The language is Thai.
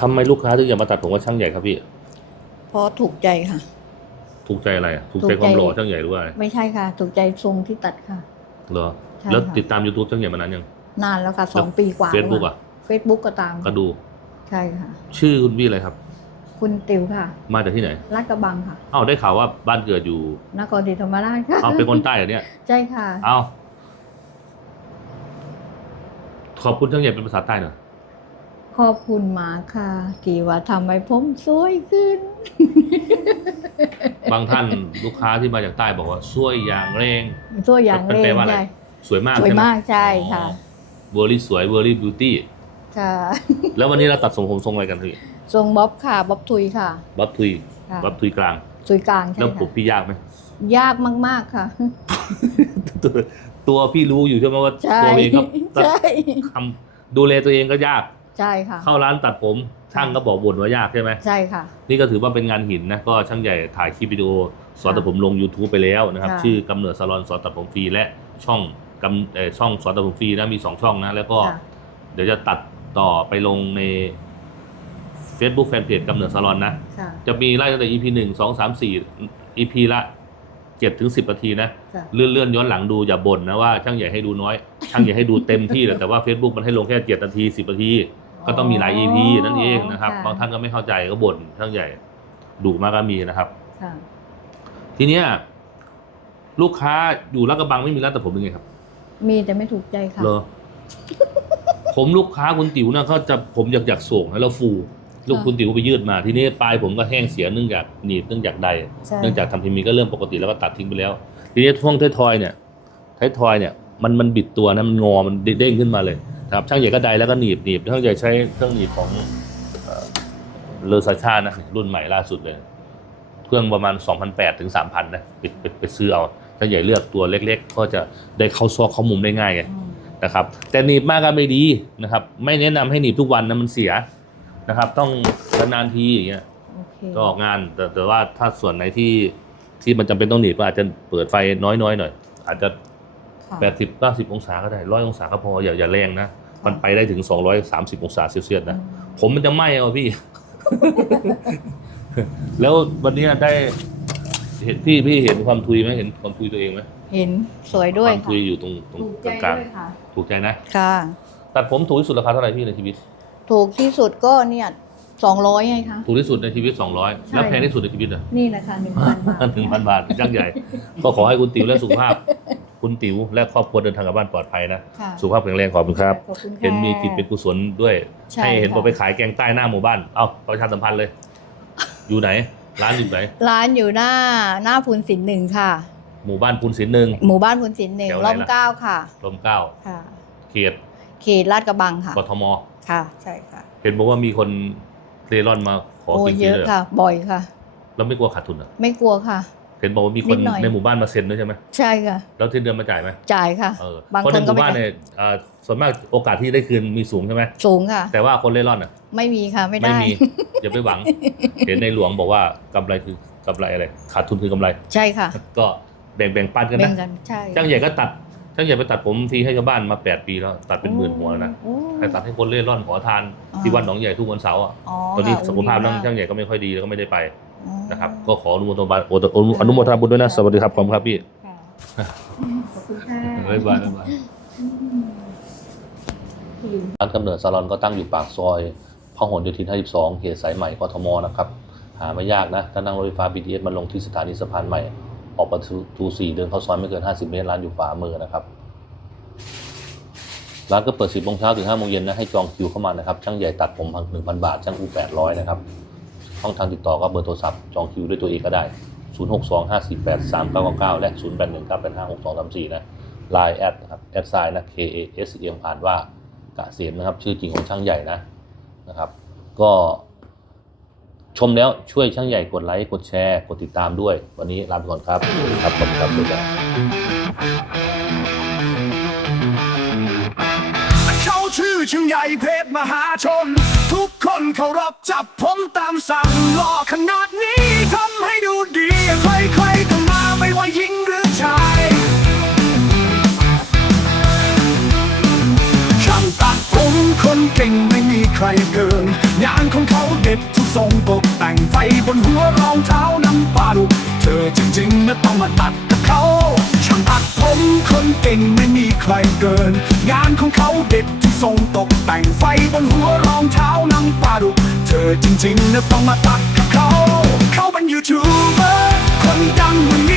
ทำไมลูกค้าถึงอยากมาตัดผมกับช่างใหญ่ครับพี่ เพราะถูกใจค่ะ ถูกใจอะไรอะถูกถูกใจใจ ความหล่อช่างใหญ่หรือว่าอะไรไม่ใช่ค่ะ ถูกใจทรงที่ตัดค่ะ เหรอ ใช่แล้วค่ะ ติดตาม YouTube ช่างใหญ่มานานยัง นานแล้วค่ะสองปีกว่าเฟซบุ๊กอะเฟซบุ๊กก็ตามก็ดู ใช่ค่ะ ชื่อคุณพี่อะไรครับ คุณติวค่ะมาจากที่ไหนลาดกระบังค่ะ อ้าวได้ข่าวว่าบ้านเกิดอยู่ นครศรีธรรมราชค่ะอ้าวเป็นคนใต้เหรอเนี่ย ใช่ค่ะ อ้าวขอบคุณช่างใหญ่เป็นภาษาใต้หน่อย ขอบคุณหมาค่ะ ที่ว่าทำให้ผมสวยขึ้น บางท่านลูกค้าที่มาจากใต้บอกว่าช่วยอย่างเร่งตัวอย่างมันเร่แปลงว่าอะไร ใช่สวยมากสวยใช่ไหมมากใช่ค่ะ เวอร์รี่สวยเวอร์รี่บิวตี้ค่ะแล้ววันนี้เราตัดทรงผมทรงอะไรกันพี่ทรงบ๊อบค่ะบ๊อบทุยค่ะบ๊อบทุยค่ะบ๊อบทุยกลาง สวยกลางใช่แล้วผมค่ะพี่ยากไหม ยากมากๆค่ะ ตัวตัวพี่รู้อยู่ใช่ไหมว่าใช่ตัวเองครับตัดใช่ ทำดูแลตัวเองก็ยาก ใช่ค่ะ เข้าร้านตัดผมช่างก็บอกบ่นว่ายากใช่ไหมใช่ค่ะ นี่ก็ถือว่าเป็นงานหินนะก็ช่างใหญ่ถ่ายคลิปวิดีโอสอนตัดผมลง YouTube ไปแล้วนะครับ ค่ะชื่อกำเนิดซาลอนสอนตัดผมฟรีและช่องกำเอ่อช่องสอนตัดผมฟรีนะมีสองช่องนะแล้วก็ ค่ะ เดี๋ยวจะตัดต่อไปลงใน Facebook Fanpage กำเนิดซาลอนนะ ค่ะ จะมีไล่ตั้งแต่ EP หนึ่งสองสามสี่ EP ละ เจ็ดถึงสิบนาทีนะ ค่ะเลื่อนเลื่อนย้อนหลังดูอย่าบ่นนะว่าช่างใหญ่ให้ดูน้อย ช่างใหญ่ให้ดูเต็มที่แหละแต่ว่า Facebook มันให้ลงแค่เจ็ดนาทีสิบนาที ก็ต้องมีหลาย EP นั่นเองนะครับค่ะบางท่านก็ไม่เข้าใจก็บ่นช่างใหญ่ดุมากก็มีนะครับ ค่ะทีเนี้ยลูกค้าอยู่ลาดกระบังไม่มีร้านตัดผมยังไงครับมีแต่ไม่ถูกใจค่ะ เหรอ ผมลูกค้าคุณติ๋วนะเขาจะผมอยากอยากส่งให้เราฟู ลูกคุณติ๋วไปยืดมา ทีนี้ปลายผมก็แห้งเสียเนื่องจากหนีบเนื่องจากใด ใช่ เนื่องจากทำทีมีก็เริ่มปกติแล้วก็ตัดทิ้งไปแล้ว ทีนี้ช่วงท้ายทอยเนี่ยท้ายทอยเนี่ยมันมันบิดตัวนะมันงอมันเด้งขึ้นมาเลยนะครับช่างใหญ่ก็ไดแล้วก็หนีบหนีบช่างใหญ่ใช้เครื่องหนีบของเอ่อเลอซาชานะรุ่นใหม่ล่าสุดเลย เครื่องประมาณ 2,800ถึง3,000นะไปไปไปซื้อเอาช่างใหญ่เลือกตัวเล็ก ๆ ก็จะได้เข้าซอกเข้ามุมได้ง่ายไงอืมนะครับแต่หนีบมากก็ไม่ดีนะครับ ไม่แนะนำให้หนีบทุกวันนะมันเสีย นะครับ ต้องนานๆทีอย่างเงี้ยโอเคก็ออกงานแต่แต่ว่าถ้าส่วนไหนที่ที่มันจำเป็นต้องหนีบก็อาจจะเปิดไฟน้อยๆหน่อย อาจจะ ค่ะ80 90องศาก็ได้ร้อยองศาก็พออย่าอย่าแรงนะ มันไปได้ถึง230องศาเซลเซียสนะ ผมมันจะไหม้เอาพี่ แล้ววันนี้ได้ เห็นพี่พี่เห็นความทุยไหมเห็นความทุยตัวเองไหมเห็นสวยด้วยความค่ะทุยอยู่ตรงตรงถูกใจกลางด้วยค่ะ ๆถูกใจนะ ค่ะ ตัดผมถูกที่สุดราคาเท่าไหร่พี่ในชีวิต ถูกที่สุดก็เนี่ยสองร้อยไงคะ ถูกที่สุดในชีวิต 200ใช่แล้วแพงที่สุดในชีวิตอะนี่นะคะหนึ่งพันบาทหนึ่งพันบาทจ้างใหญ่ ก็ขอให้คุณติ๋วและสุขภาพ คุณติ๋วและครอบครัวเดินทางกลับบ้านปลอดภัยนะ ค่ะสุขภาพแข็งแรงขอบคุณครับ ขอบคุณค่ะ เห็นมีจิตเป็นกุศลด้วย ใช่ให้เห็นค่ะ บอกไปขายแกงใต้หน้าหมู่บ้าน เอาประชาสัมพันธ์เลย อยู่ไหน ร้านอยู่ไหน ร้านอยู่หน้าหน้าพูนศิลป์หนึ่งค่ะ หมู่บ้านปูนศิลป์หนึ่ง หมู่บ้านพูนศิลป์หนึ่งแถวไหนร่มล่ะเกล้าค่ะลมเกล้าค่ะ เขตเขตลาดกระบังค่ะ กทม ค่ะใช่ค่ะ เห็นบอกว่ามีคนเร่ร่อนมาขอโอ้กินฟเยรีอะเลยค่ะ บ่อยค่ะ แล้วไม่กลัวขาดทุนเหรอะไม่กลัวค่ะ เห็นบอกว่ามีคนินดหน่อย ในหมู่บ้านมาเซ็นด้วยใช่ไหมใช่ค่ะ แล้วที่เดือนมาจ่ายไหมจ่ายค่ะ เออบางเพราะคในนหก็มู่ไม่บ้านจ่ายเนี่ยเอ่อส่วนมากโอกาสที่ได้คืนมีสูงใช่ไหมสูงค่ะ แต่ว่าคนเร่ร่อนอะ ไม่มีค่ะไม่ได้ ไม่มี อย่าไปหวัง เห็นในหลวงบอกว่ากำไรคือกำไรอะไร ขาดทุนคือกำไร ใช่ค่ะก็แบ่งแบ่งปันกันแบ่นะงกันใช่ช่างใหญ่ก็ตัด ช่างใหญ่ไปตัดผมฟรีให้ชาวบ้านมา 8 ปีแล้วตัดเป็นหมื่นหัวแล้วนะโอ้ใครตัดให้คนเล่ร่อนขอทานอ๋อที่วัดหนองใหญ่ทุกวันเสาร์อะอ๋อตอนนี้ค่ะสุขภาพนั่งดีมกช่างใหญ่ก็ไม่ค่อยดีแล้วก็ไม่ได้ไปอ๋อนะครับก็ขออนุโมทนาโออนุอนุโมทนาบุญด้วยนะสวัสดีครับขอบคุณครับพี่ค่ะขอบคุณค่ะบ๊ายบายบ๊ายบายร้านกำเนิดซาลอนก็ตั้งอยู่ปากซอยพหลโยธิน 52 เขตสายใหม่กทมนะครับ หาไม่ยากนะ ถ้านั่งรถไฟฟ้า BTS มาลงที่สถานีสะพานใหม่ ออกประตู4เดินเข้าซอยไม่เกิน 50 เมตรร้านอยู่ขวามือนะครับ ร้านก็เปิด 10โมงเช้าถึง5โมงเย็นนะให้จองคิวเข้ามานะครับ ช่างใหญ่ตัดผมพัน1,000บาท ช่างอู800 นะครับช่องทางติดต่อก็เบอร์โทรศัพท์จองคิวด้วยตัวเองก็ได้ 0625483999 และ 0819856234 นะ Line แอดนะครับแอดไซน์นะ K A S E M อ่านว่ากะเสียมนะครับ ชื่อจริงของช่างใหญ่นะนะครับ ก็ ชมแล้วช่วยช่างใหญ่กดไลค์กดแชร์ กดติดตามด้วย วันนี้ลาไปก่อนครับ ครับขอบคุณครับบ๊ายบายเขาชื่อชิงใหญ่เพชรมหาชน ทุกคนเคารพจับผมตามสั่งหล่อขนาดนี้ทำให้ดูดี ใครๆก็มาไม่ว่าหญิงหรือชายช่างตัดผมคนเก่งไม่มีใครเกิน งานของเขาเด็ดทุกทรงตกแต่งไฟบนหัวรองเท้าน้ำปลาดุเธอจริงๆนะต้องมาตัดกับเขาช่างตัดผมคนเก่งไม่มีใครเกิน งานของเขาเด็ดทุกทรงตกแต่งไฟบนหัวรองเท้าน้ำปลาดุเธอจริงๆนะต้องมาตัดกับเขา เขาเป็นยูทูบเบอร์คนดังวัน